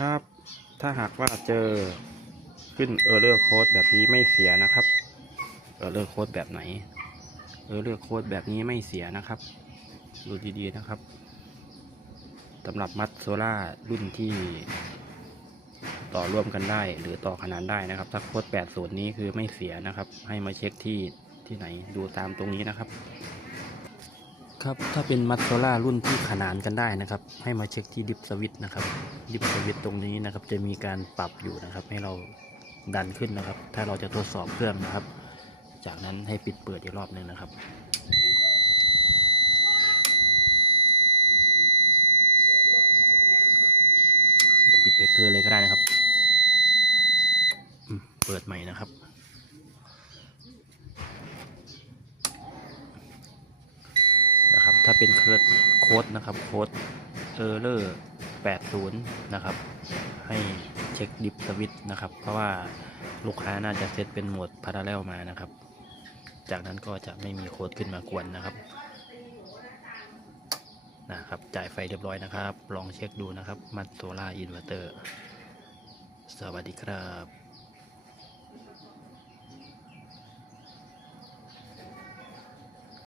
ครับ ถ้าหากว่าเจอขึ้น Error Code แบบนี้ไม่เสียนะครับ Error Code แบบไหน Error Code แบบนี้ไม่เสียนะครับ ดูดีๆนะครับสำหรับมัดโซล่ารุ่นที่ต่อร่วมกันได้หรือต่อขนานได้นะครับ ถ้าโค้ด80 นี้คือไม่เสียนะครับ ให้มาเช็คที่ที่ไหนดูตามตรงนี้นะครับ ครับถ้าเป็นมัตโซล่ารุ่นที่ขนานกันได้นะครับ ให้มาเช็คที่ดิฟสวิตนะครับ ดิฟสวิตตรงนี้นะครับ จะมีการปรับอยู่นะครับ ให้เราดันขึ้นนะครับ ถ้าเราจะทดสอบเครื่องนะครับ จากนั้นให้ปิดเปิดอีกรอบหนึ่งนะครับปิดเบรกเกอร์เลยก็ได้นะครับ เปิดใหม่นะครับ นะครับถ้าเป็นโค้ดโคดนะครับโค้ดเออร์เลอร์80 นะครับ ให้เช็คดิฟสวิตนะครับ เพราะว่าลูกค้าน่าจะเซตเป็นโหมดพาราเรลมานะครับ จากนั้นก็จะไม่มีโค้ดขึ้นมากวนนะครับนะครับ จ่ายไฟเรียบร้อยนะครับ ลองเช็คดูนะครับ มัดโซล่าอินเวอร์เตอร์ สวัสดีครับ